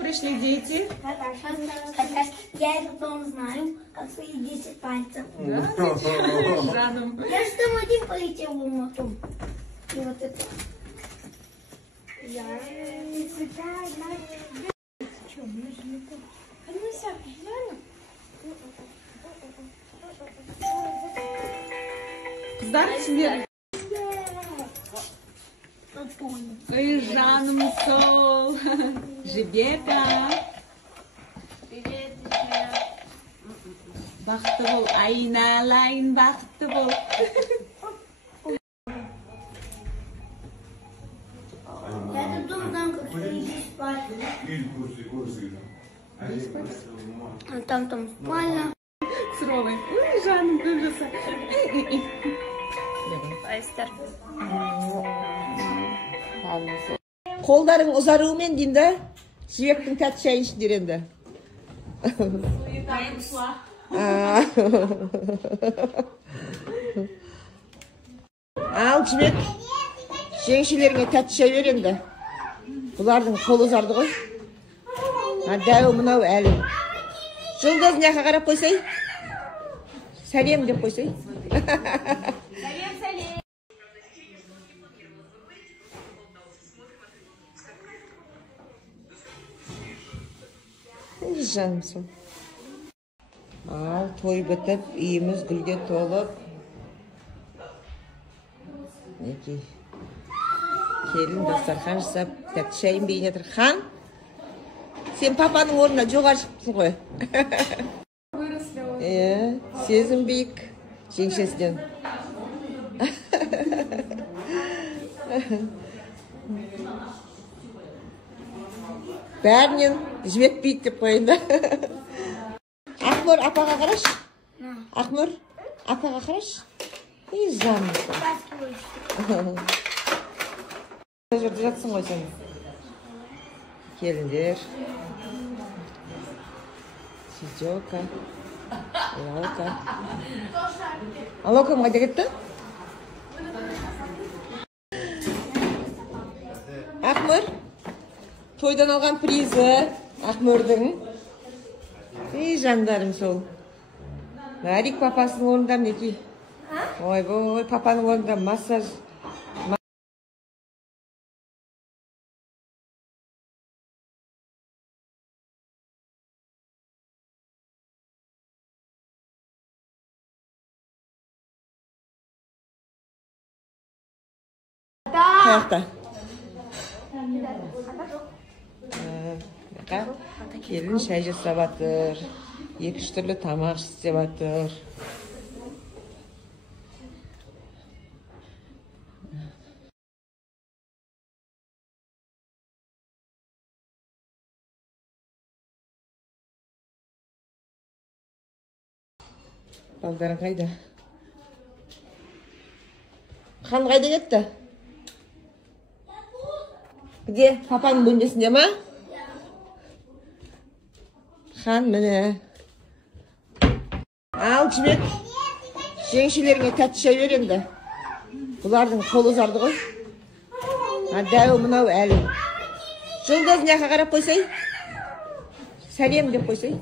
Пришли дети. Я это потом знаю, как свои 10 пальцев. Жаном. Я же там один полетел в Алмату. И вот это. Я что, мы же не тут. Kızlar şimdi. Ey canım sol. Жибека. Привет, Бақытты бол, айналайын бақытты бол. Я тут думаю, там как свои 10 пальцев. Там спальня. Sıralayın. Ey canım kızısı. Kolların uzarığымен дейін де, жібектің тәтті шайын ішіндер енді. Ал, жібек, жеңшелеріңе тәтті шай бер енді. Бұлардың қол ұзарды ғой. Дәу мұнау әлі. Жұлдыз мына қарап қойсай. Сәлем деп қойсай. Жаным сол. Ал, той бітіп, үйіміз гүлге толып. Неке. Келін дастархан жасап, тәтті шайын бейін етір. Хан, сен папаның орнына жоғары шықтың ғой. Сезім бейік жеңшесінен. Бәрінен жібетпейді деп қойында. Ақмөр, апаға қараш. Ақмөр, апаға қараш. Ей, жаным. Жүрді жатсың ғой сен. Келіндер. Сидёка. Лаука. Лаукам қайда кетті? Ақмөр. Тойдан алған призі. Ақмөрдің. Ей, жандарым сол. Нарик папасының орында мінеки. Ой, папаның орында массаж. Қаяқта? Келін шай жасап атыр. 2-3 түрлі тамақ істеп атыр. Балдарың қайда? Хан қайда кетті? Где? Папаның бөлмесінде ма? Хан міне. Ал, жібек. Жеңшелеріңе тәтті шай бер енді. Бұлардың қол ұзарды ғой. Дәу мұнау әлі. Жұлдыз мына қарап қойсай. Сәлем деп қойсай.